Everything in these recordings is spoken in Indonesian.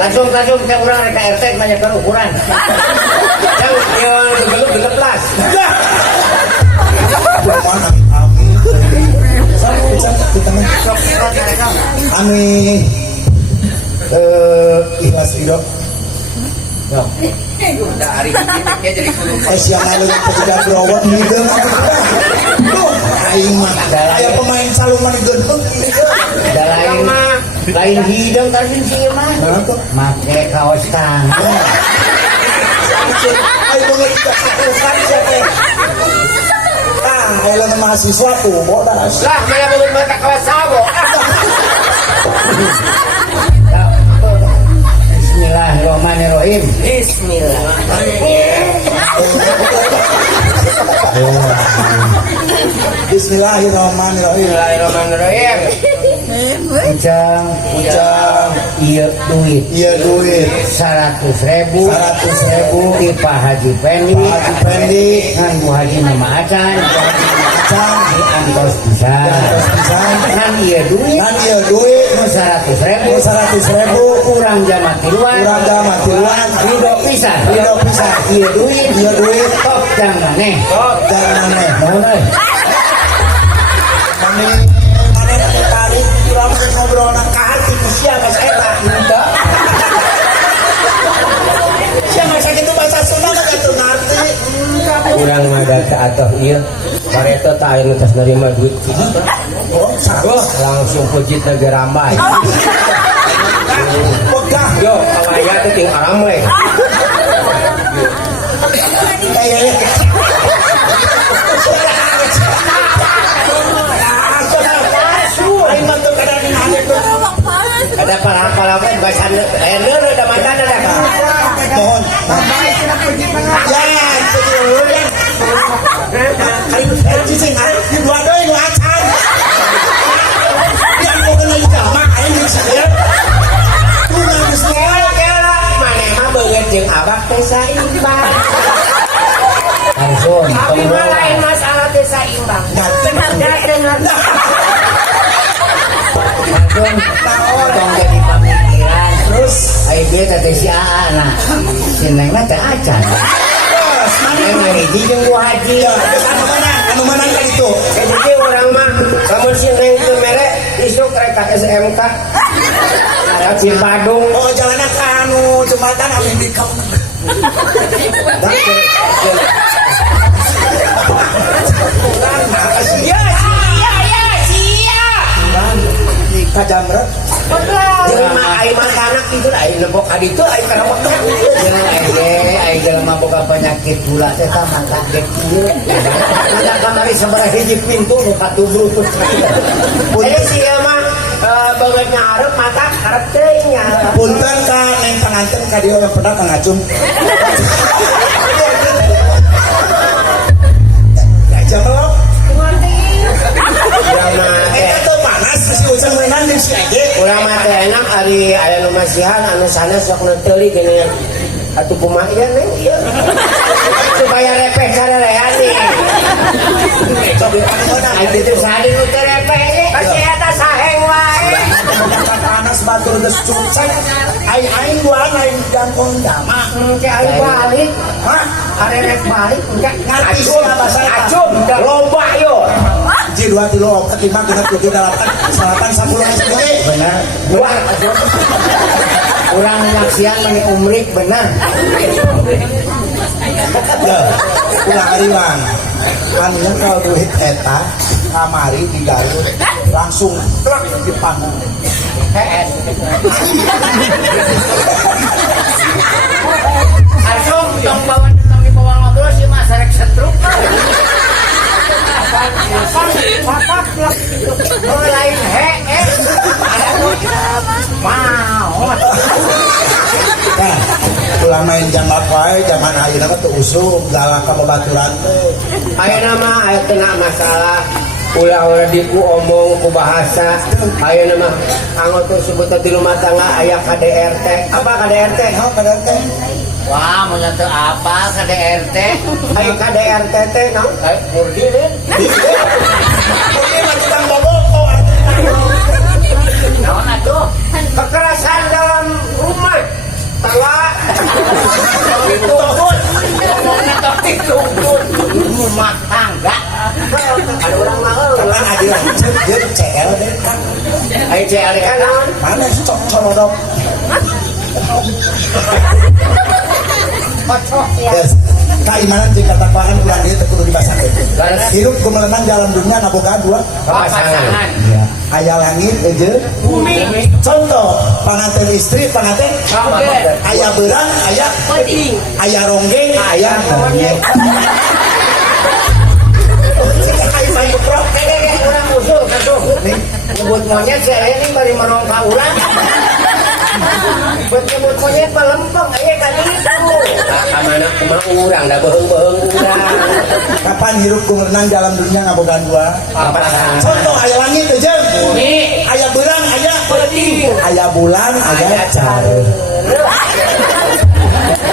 Langsung teh urang rek RT banyak ukuran. Yang gelap las. Kami ikhlas hidup. Udah hari ini jadi kudu. Siang lalu yang ketiga berawat hidup. Aing mah aya pemain salungan gendut. Lain hidung tadi sih mah. Make kaos tangan. Ayo banget kita satukan siapa. Ayo mahasiswa tuh bodas. Lah, mana belum mata kawas sabo. Bismillahirrahmanirrahim. Bismillahirrahmanirrahim. Ujang iya duit 100.000 di Pak Haji Pendi kan Bu Haji nama acan di angkos pisan kan iya duit 100.000 kurang jama tiluan hidup pisan iya duit tok jangan aneh langsung ngobrol nak hati siapa saya tidak siapa saya itu bahasa Sunda nggak tuh ngerti kurang ada ke atau iya pareto tak anu tas nerima duit langsung pujit negara ramai yo kawaya teh ting aram we ada para baca ada mantan ada mohon ya cicing di dua doi nu acan yang mau kena jama ini saya tu nangis mana mah beungeut jeung abah teh saimbang langsung tapi lain masalah teh saimbang dengar tong jadi pemikiran terus ai dia teh si Aa nah si Neng teh acan yang hiji jeung Bu Haji anu mana kan itu jadi orang mah lamun si Neng teu mere isuk rek ka SMK ada di Badung oh jalanan ka anu jembatan anu di kamu kajamret jeung mah ai mah anak itu ai lembok adi itu ai kana makan jeung ai jelema boga penyakit gula teh tah mangka kaget ieu ada kamari sabaraha hiji pintu nu katubrutut jadi sia mah banget ngarep mata harap teuing nya punten ka neng panganten ka dieu yang pernah ngacung jam belum ulah mah teh enak ari aya nu masihan anu sanes sok neuteuli geuning atuh kumaha ieu Neng ieu supaya repeh sarerean nih ai ditu sadi nu teu repeh ge pasti eta saheng wae panas batur geus cucek ai duaan ai jangkong jama ke ari balik hah arek balik engke ngarti sih bahasa acung lomba yo Ji 2 kilo ketimbang dengan 7 selatan 10 SD benar dua kurang nyaksian meni umrik benar ya ulah hariwan anu kalau duit eta kamari di Garut langsung truk di panggung Asum tong bawa ngobrol si Mas rek setruk lain mau ulah main jambak wae zaman ayeuna mah teu usum galak ka babaturan teh ayeuna mah aya teu masalah ulah diku omong ku bahasa ayeuna mah anggo teu sebut di rumah tangga aya KDRT apa KDRT KDRT wah mau nyata apa KDRT ayo KDRT teh naon murdi deh murdi mah tukang boboko naon atuh kekerasan dalam CL deh kan. Ai CL kan naon? Mana cok colodok. Kocok ya. Yes. Keimanan jika tapakan ulang dia kudu dibasakeun. Hidup gemelenang dalam dunia ngaboga dua Pasangan. ya. Aya langit eje Bumi. contoh panganten istri panganten aya berang aya Penting. aya ronggeng aya monyet. Urang usul kasuh. Nyebut monyet si aya nih bari merong ka urang. Buat nyebut monyet pelempeng aya kan itu. Kamana kumaha urang da beheung-beheung urang. Kapan hirup gemelenang dalam dunia ngabogaan dua contoh aya langit eje Bumi. aya berang aya Penting. aya bulan aya care.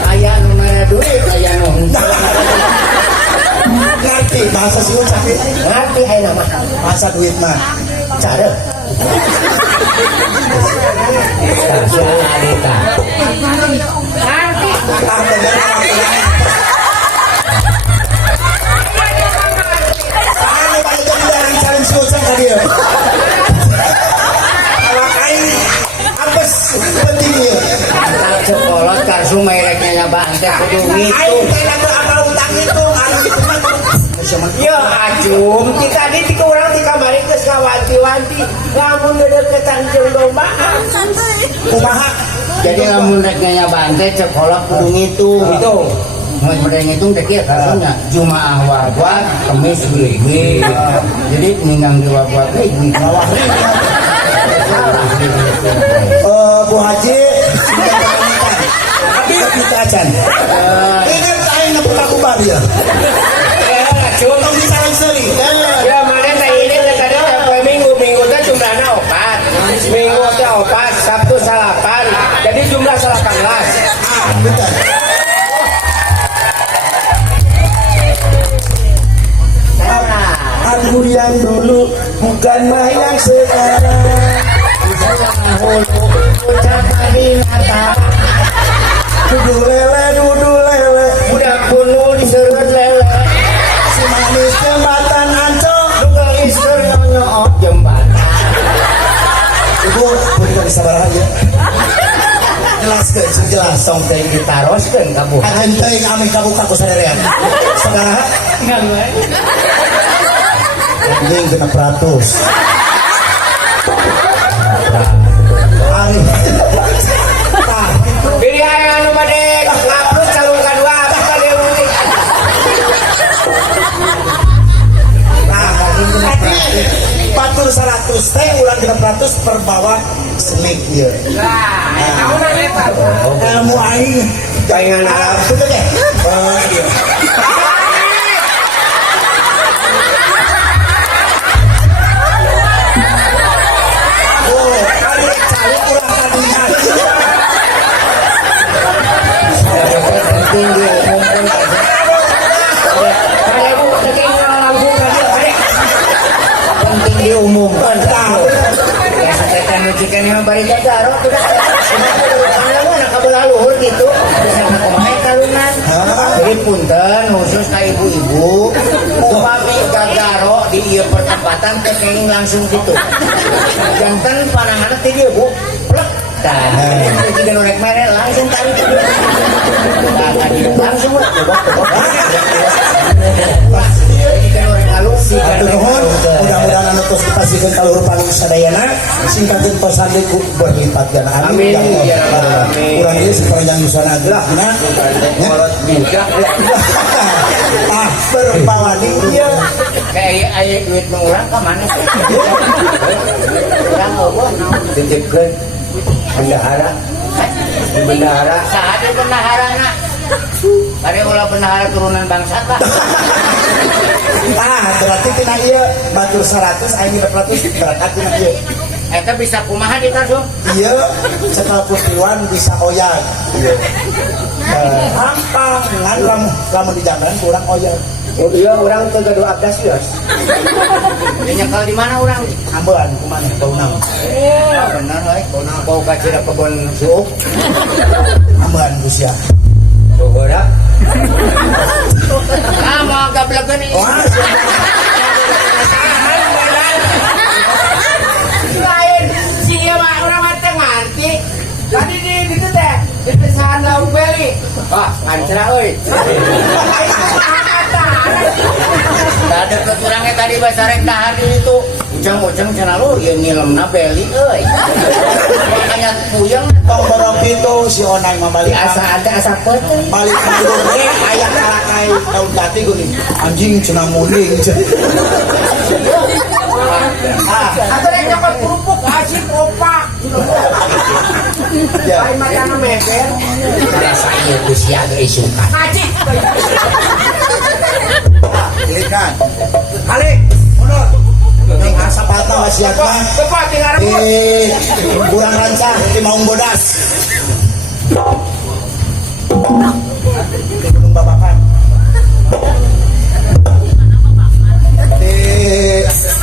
Aya nu mere duit aya nu henteu. Ngerti bahasa siun sakit Ngarti aya mah. bahasa duit mah Cara. Stasiun Adita. Nanti. ah bener anu pada jadi jarang saling siusan ka dieu awak aing apes penting ieu Anak sekolah karsu mereknya nyabaan teh kudu aing ngitung. teh lamun apa utang itu anu itu mah Ya acung, kita di tiga orang tiga balik ke kawanti-wanti, lamun deketan jeung dombaan. kumaha Jadi lamun rek nyabaan teh sekolah kudu ngitung. Ngitung. Mun bade ngitung teh kieu karsunya Jumaah wabwat, Kamis wigi. Jadi ninggang di wabwat we duit bawah. Bu Haji kita acan ingat aing na putakubar ya Cuma bisa langsung ya mana teh ini tadi minggu teh jumlahna 4. Minggu teh 4, Sabtu 8. Jadi jumlah 18. betul aku yang dulu bukan mah yang sekarang Ucap hari Natal. dudu lele Budak kuno diserut lele. si manis jembatan ancol Tukang ister nyok jembatan. ibu berikan sabar aja jelas Song teh ditaroskeun ka Bu. akan teuing ami kabuka ku saderean saudara anjing kena peratus ari Jadi aya anu bade ngapus calung kadua apa kali euy. batur 100 teh ulang 600 per bawah senik ieu Tahu nanya Pak. ilmu aing Kaingan Arab. betul deh iya oh kali cari kurang tadinya Penting dia umum pun. Kalau Bu saking langsung tadi ade. Penting diumumkan. Ya saketan mujikan yang bari jadaro udah. Kalau anak kabelah luhur gitu bisa kumaha kalunan. Jadi punten khusus ka ibu-ibu upami gagaro di ieu pertempatan teh kenging langsung gitu. Janten pananganna ti dieu Bu. Plek. Tah, jika norek mere langsung tarik. Langsung lah, jika norek halus sih. Aduh nuhun, mudah-mudahan anu tos dipasikeun ka luhur paling sadayana singkateun tosan deui ku berlipat gana. Amin. Ya Rabbal Alamin. Urang ieu sapanjang usahana geulahna. Ah, berbawani ieu. Kayak aya duit mengurang ka mana sih? Urang eueuh naon dititipkeun bendahara. Di bendahara, saat di bendaharana. Bade ulah bendahara turunan bangsa Pak. Ah, berarti tina ieu batur 100 aing 400 berangkat tina ieu. Eta bisa kumaha di tasum? Ieu setelah putiwan bisa oyang. Ieu. Hampang ngan lamun di jalan kurang oyang. Oh iya, orang ke Gado Abdas ya. Nyekal di mana orang? Ambean kumaha Baunang. Benar euy, bau kacira kebon suuk. Ambean Gusia. Bogora. Mau gablegeun ieu. Wah, Tadi di itu teh, di pesahan lauk beli. Wah, kancera euy. Da deket urangnya tadi basarek dahar itu. Ujang-ujang cenah lu ieu ngilemna beli euy. Makanya puyeng tong borong itu si onai mambalik asa ada asa peuting. balik mundur aya kalakai daun jati geuning anjing cenah munding Atau yang nyokot kerupuk asik opak. ya Lain macam meber. Rasa ieu usia geus suka. Acik. kan kali mundur ning asa patah wasiat mah Cepat tinggal rembut. kurang rancang di maung bodas di gunung babakan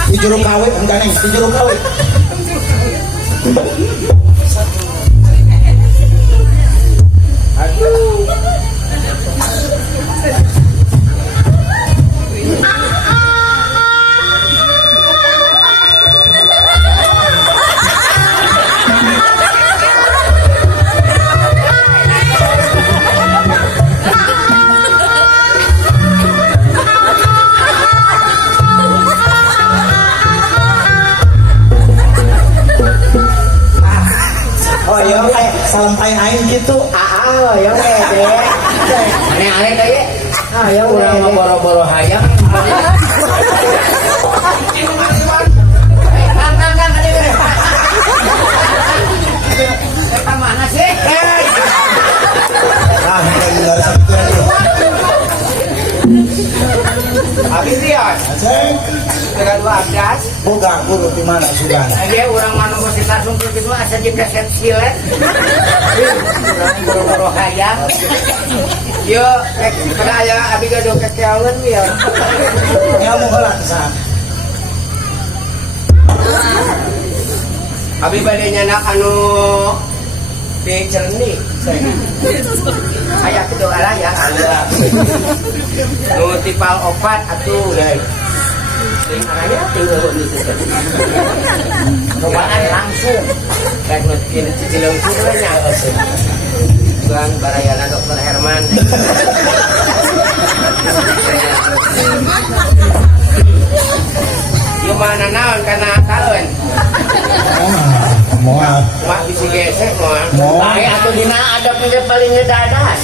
di juru kawit enggak nih di juru kawit oh ya kayak sampai aing gitu Ya gede. Ane ale teh. Ya urang mah boro-boro hayang. Kang gede. Eta mana sih? ah bener Habis dia. Aceng Dengan 12. boga guru di mana sudah Dia orang mana mau kita sungkul gitu asa di kaset silet. Orang boro-boro hayang. Yo, pada aya abi gaduh kekeawan ya. kamu heula kesana Abi bade nyanak anu di cerni. Aya kitu ala ya. Nu tipal opat atuh. Sing aranya tinggal di situ. Cobaan langsung. Kayak nutin cicileung nya euseun. Bukan barayana Dokter Herman. Gimana naon kana taeun? moal Mak bisi gesek moal. moal Bae atuh dina ada punya paling dadas.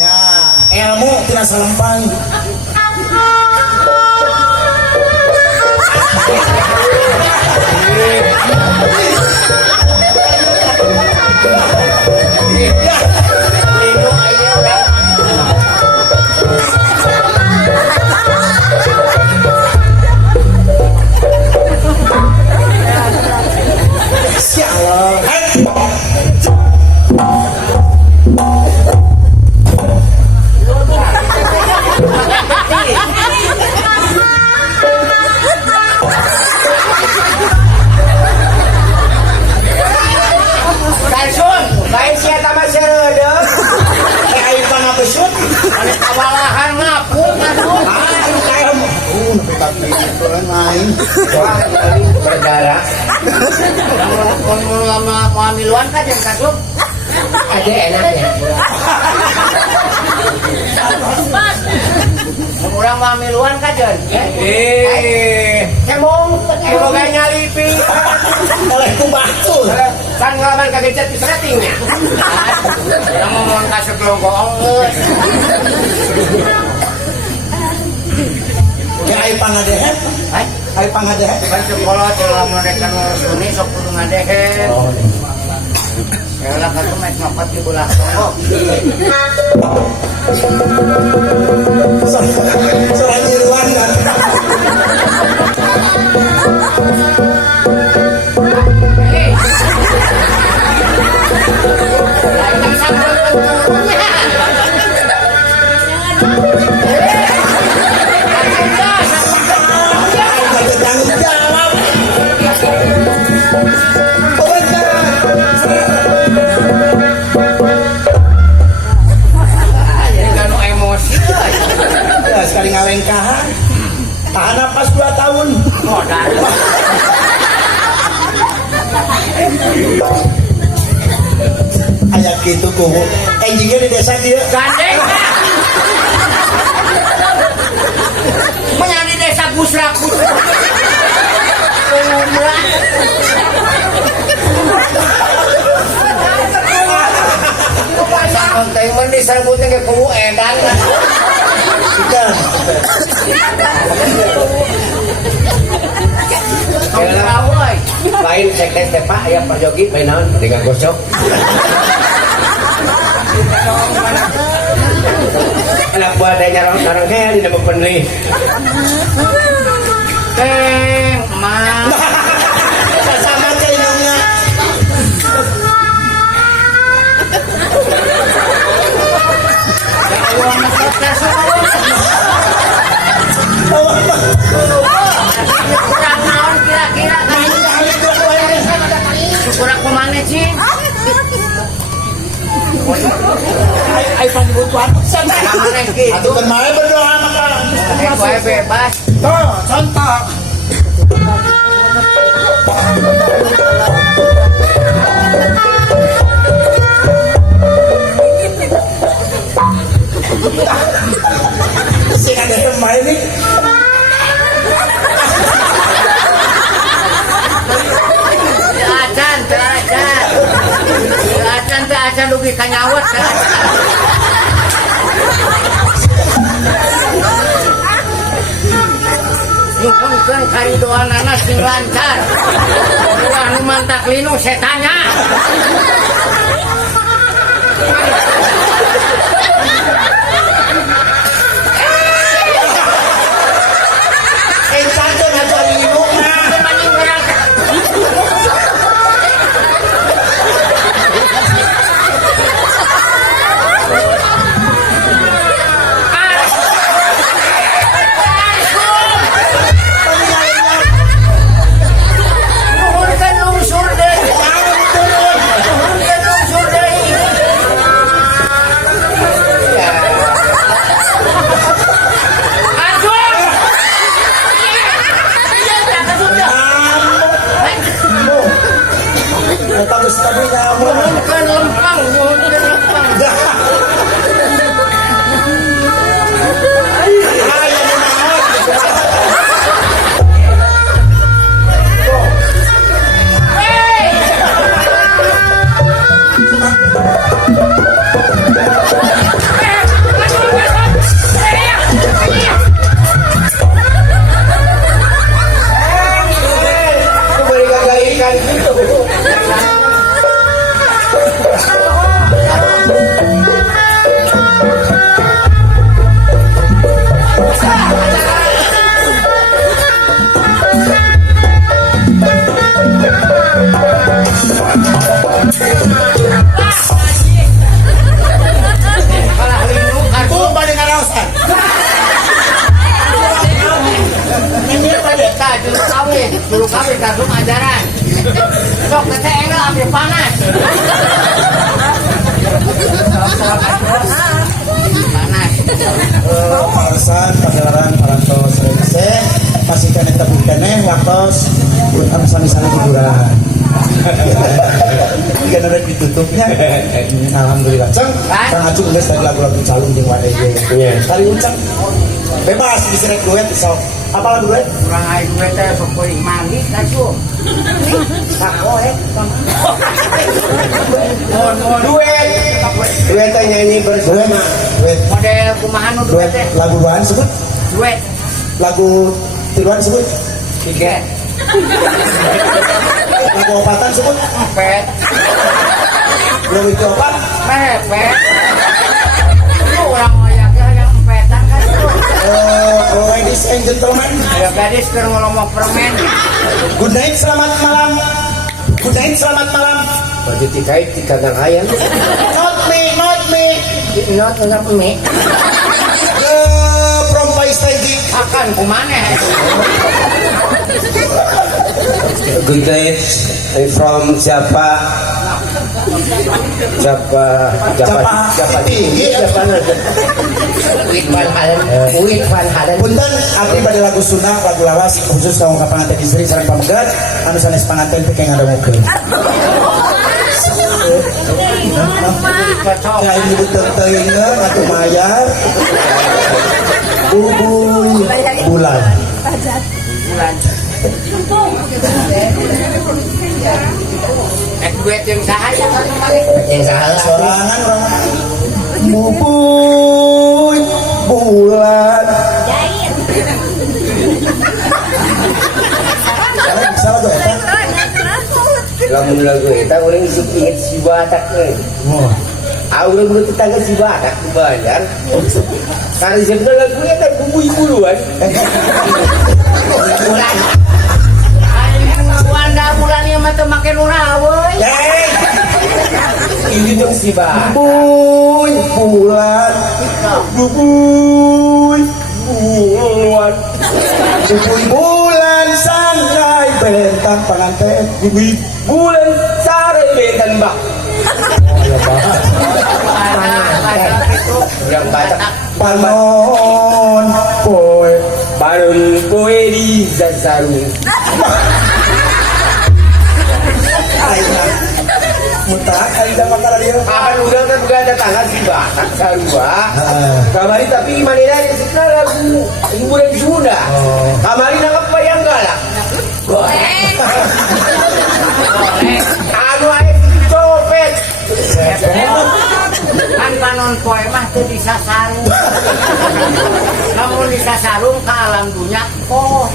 ya ilmu tina salempang Lindung aya urang. sialan Kalsun, bae sia ta mah seureudeuh. aing pana besut Ane kawalahan ngapung atuh. kayak nepi ka kitu main Berdarah. Mau amiluan kan yang kasuk. Ada enaknya. Orang mau amiluan kan Jon. Cemong, boga nyalipi. oleh ku batu Kan ngalaman kagejet di settingnya. Orang mau kasuk logo onggeus. ya aing pangadehet aing pangadehet Kan sekolah kalau mau dekan suni sok kudu ngadehen. Ya lah kan mek ngopot di bulan tonggo. soal nyiruan kan Lain kan sambil tanggung jawab jadi kan emosi. ya sekali ngalengkahan gitu kubu jika di desa dia Gandeng lah. Menjadi desa busrak. Konten meni serbutnya kayak kubu edan. ikan Lain sekdes teh Pak, aya Pak Jogi main naon dengan gosok. Anak buah ada nyarang hea di nama penelih. Ma. sama keinangnya Kurang naon kira-kira kurang kemana sih? ayo pembutuhan Kemana gitu? atau kemarin berdoa maka Gue bebas. tuh contoh sih ada yang main nih Acan dugi kanyawat. Nuhunkeun karidoanana sing lancar. Ulah nu mantak linu setanya. encan tuh ngajar minum tapi nyamuk Nuhunkeun lempang. Beri gagalikan gitu. Kalah linu aku balik ngaraosan dulu kami kasum ajaran. Sok tete enggak ambil panas. Panas. Alasan pagelaran parantos rese pastikan eta bukene waktos kami sami-sami hiburan kan ada ditutupnya alhamdulillah ceng kang Acung geus tadi lagu-lagu calung jeung wae Iya. kali uncang bebas diseret duet sok apa lagu duet Kurang air gue teh sok kuring mandi kacu. Sakoe. Duet teh nyanyi bersama. duet Model kumaha nu duet duet teh? lagu bahan sebut Duet. lagu tiruan sebut Tiga. lagu opatan sebut Pet. lagu itu opat Pepet. Itu orang oyaknya yang empetan kan itu. ladies and gentlemen Ayo gadis keur ngomong permen. good night selamat malam good night selamat malam Baju tikait di kandang ayam. not me Not enggak mie. from Paistagi Akan kumane. Good night from siapa? Wit Van Halen. punten abdi bade lagu Sunda lagu lawas khusus kaum kapanganten istri sareng pamegat anu sanes panganten teh keng ngadangukeun dicocok. Kayak nyebut teuing atau mayar. Bubuy bulan. Bulan. Duit yang sahaya kan kemarin. Yang salah Sorangan orang. Bubuy bulan. Salah tuh eta. lagu eta orang inget si Batak Oh. Aura udah tetangga si Batak kebanyakan karena sebenarnya lagu eta bumbu buluan Bulan. Bulan yang mata makin urawoy. ini dong si Batak Bubuy bulan. Bubuy bulan. Bubuy bulan santai bentang pengantin. Bubuy bulan sare betan bak yang Batak panon poe balon kowe di Zazaru aina mutak aina makara dia akan udah kan bukan ada tangan si Batak sarua Heeh. kamari tapi manila sebenarnya lagu hiburan Sunda kamari nangkep yang galak anu aja copet Kan panon poe mah tuh disasarung. Kamu disasarung ke alam dunia kok.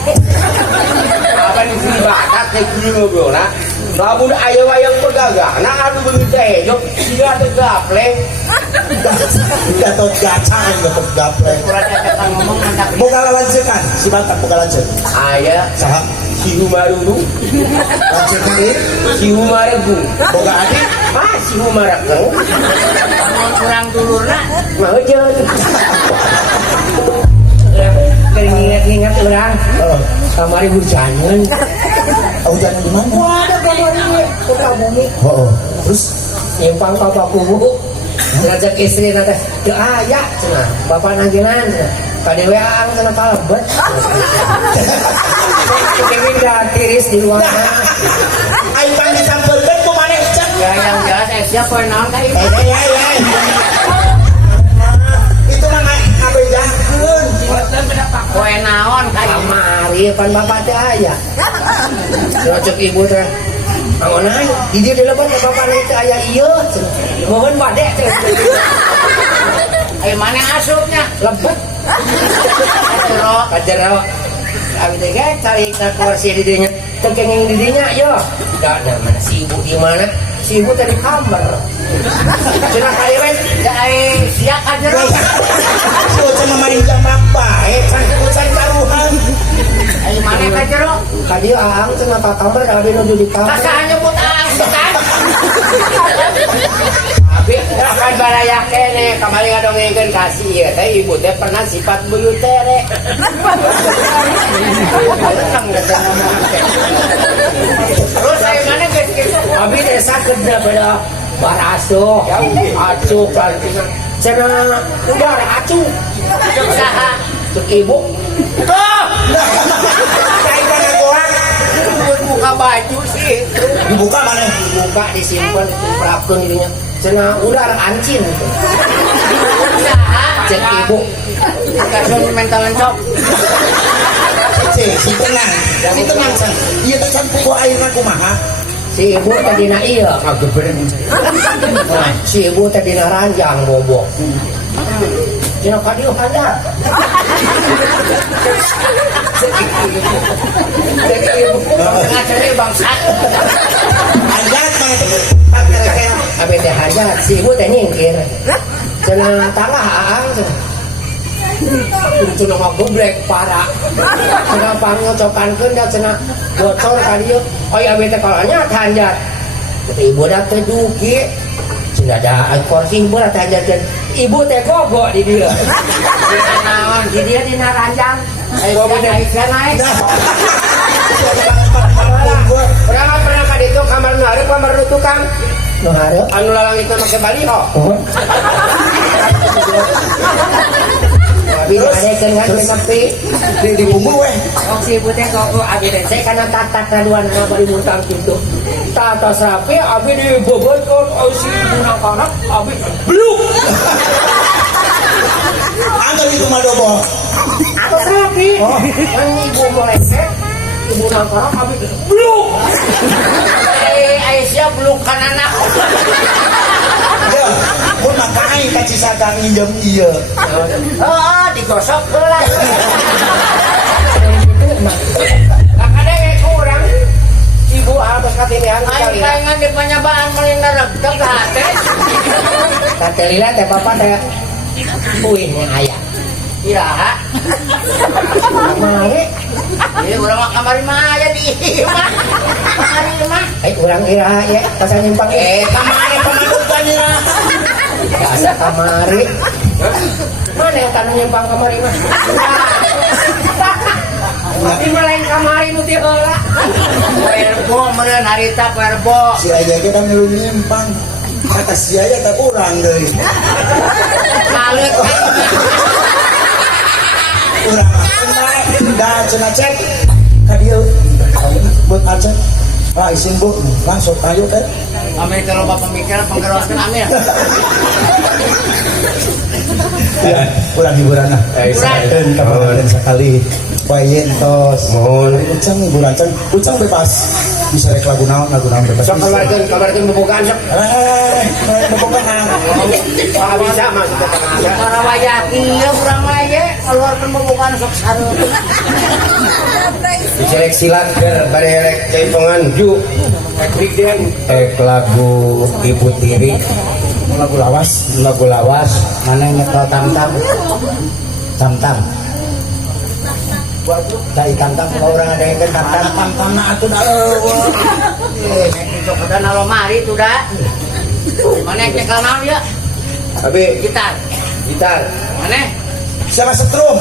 apa di sini Batak kayak gini ngobrolna lamun aya wayang pegagana anu begitu hejo tidak ada gapleng gatot gacang gatot gaplek Kurang ada ngomong mantap. boga lancekan si Batak boga lancet aya saha si Humarungu lancekan deui si Humaregu boga adik si Humarakeng Kurang dulurna. mau aja ingat-ingat orang heeh kamari hujanan hujan di mana ada kamari kota bumi heeh terus nyimpang bapak kubu ngajak istri nanti ke ayah cenah bapak nantinan kade WA cenah kalebet kepingin dah tiris di luar aing pang disampeurkeun ku maneh cek Ya yang jelas siapa yang naon kayak itu mah ngabedakeun Koe naon kayak kamari pan bapak teh ayah ngajak ibu teh Angonan, di dia di lepas bapak nanti ayah iya mohon badek teh mana asupnya? lebet Terus kajero abi teh ge cari keluar si didinya tekenging didinya yo da mana si ibu di mana si ibu tadi kamar cenah kali we siap aja loh. si Ucan mah maring jambak bae can Ucan taruhan Mana aja loh. kadi aang cenah ka kamar abi nuju di kamar Kasahan nyebut asuk kan? abi akan baraya kene kamari ngadongengkeun kasih ieu teh ibu teh pernah sifat buyut tere Terus saya mana guys? abi teh sakit dah pada baraso acuh plantingan cenah udah acuh Saha? cek ibu kain kana goak Buka baju sih. dibuka maneh buka disimpan diperapkeun dirinya cenah ular ancin Saha? cek ibu Kasih mental encok. si tenang san ieu teh can pugu airna kumaha si ibu tadi na iya kageberen si ibu tadi na ranjang bobok cenah kadieu handap cek ibu Ngacari bangsat. anjat maneh abi teh hajat si ibu teh nyingkir cenah tangah aang cenah cenah ngageblek parah cenah pangocokankeun da cenah bocor ka dieu oi abi teh kalanya hanjat ibu da teh duki cenah da kursi ibu da teh hanjat ibu teh gogo di dieu Naon di dia dina ranjang. Gogo teh naik. pernah ka ditu kamar nu hareup kamar nu tukang nu hareup anu lalangitna make baliho abi ngadekeun kan sepi di bumbu weh si ibu teh gogo abi teh saya kana tak-tak kaduan na bari muntang pintu Tata serapi, abi dibobotkan si bunang kanak, abi bluk. Angkat itu madobo. Tata serapi, yang ibu melecet, ibu bunang kanak, abi bluk. Aisyah bluk kan anak. Ya, pun makain kasih sadang injem iya. Oh, digosok lah. Ada yang kurang. Ibu atas katilian sekali. Ayo di penyabaan melindar regep ke hati. Katilian teh bapak teh puin yang ayah. Iraha. Kamari. Ini urang mah kamari mah aya di imah. Kamari mah. Urang iraha ya, pas nyimpang. Kamari pamadukan iraha. Asa kamari. Mana yang kan nyimpang kamari mah? Ini lain kamari nu ti heula. Perbo meureun harita perbo. Si Aya ge kan lu nyimpang. Kata si Aya tak urang deui. Kalet. Urang dan cenah cek ka dieu. Buat acek. Ah isin bu, langsung ayo teh. Ame kalau bapak mikir penggerokan ame. Ya, kurang hiburan lah. Hiburan. Kapan sekali. Payen tos. Mohon. Ucang hiburan, ucang bebas. Bisa rek lagu naon bebas. Sok kabarkeun bubukan sok. Bubukan. Ah bisa mah kita tengah. Para wayah ieu urang mah ye keluarkeun bubukan sok sareng. Diselek silat keur bari rek jaipongan ju. Ek lagu Ibu Tiri, Lagu lawas. lagu lawas, mana yang nyekel tam-tam. Tam-tam. Cai tam-tam kalau orang ada yang kan tam-tam. Tam-tam na atuh daeuh. Nek itu kada nalomari tuh dah. Mana yang nyekel naon ya? Abi Gitar. gitar. Mana? Siapa setrum?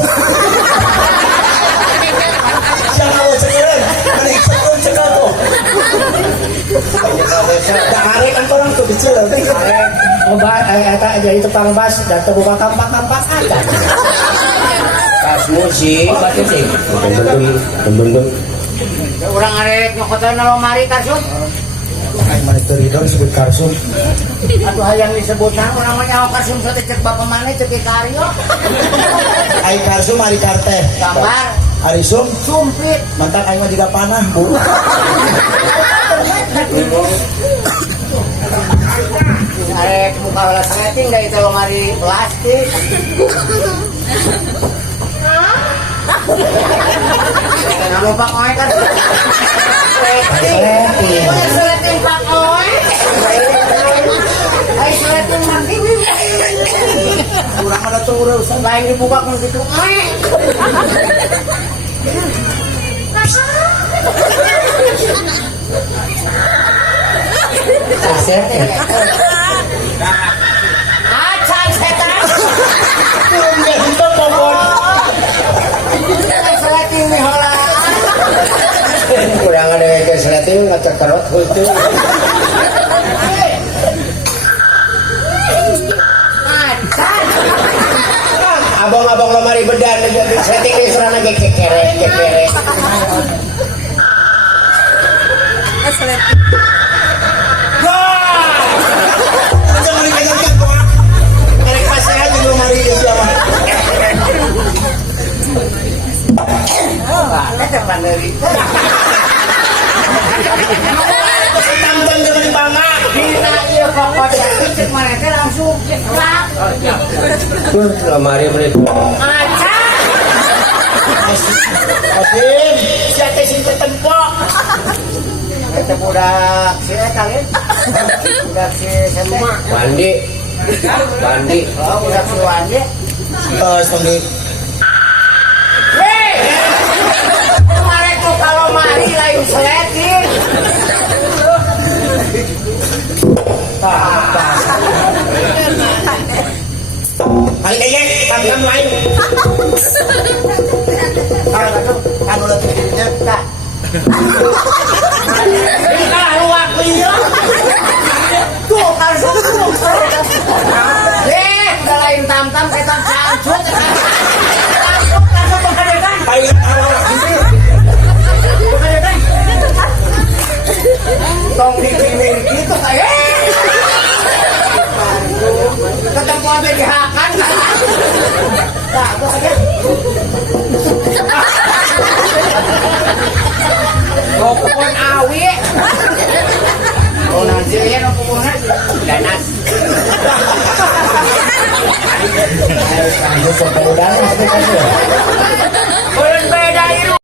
Siapa mau cekeun? Mari setrum cekal tuh. Dahare kan orang tuh kecil. Obat eta jadi tukang bas dan terbuka kampak-kampak aja. Pas musik, baca sih. Dum. Orang arek nyokotan nalomari karsum. Ai mari teu ridho disebut karsum. Aduh hayang disebutna urang mah nyaho karsum teh cek bapak maneh cek karyo. Ai karsum ari karte. Gambar Ari sum sumpit. mantak aing mah juga panah, Bu. Arek muka ulah setting da itu lemari plastik. Kamu Pak Oe kan? Setting Pak Oe. Ai setting mati. Urang ada tuh urusan. Lain dibuka kun gitu. Acan setan. Itu popon. Setting nih hola. Kurang ada yang keseleting ngacak kerot itu. Acan. Abang-abang lemari bedan setting di serana kekere. Jangan dipegang kok. Karek pasir aja lu mari ya siapa. Ada panderi. Tam-tam dengan bangga. Dina ieu kokocak cek mana teh langsung ceklak. Lemari beli. Acan. Asin, siate sing ketempok. Eta budak si eta ge. Budak si Sema. Mandi. Oh, budak si Wandi. Sandi. Hei! Kemarin tuh kalau mari lain seleting. Hari kayaknya tam-tam lain. Anu lagi dirinya. Kita luak dia. Tuh harus tuh. Udah lain tam-tam kita cancut. Langsung pengkadekan. Ayo orang ini. Pengkadekan. Tong dipilih gitu saya. Ketemu aja dihakan. Nah, aku aja. Mau kupon awi. Oh nanti ya mau kuponnya ganas. Ayo, kamu sebenarnya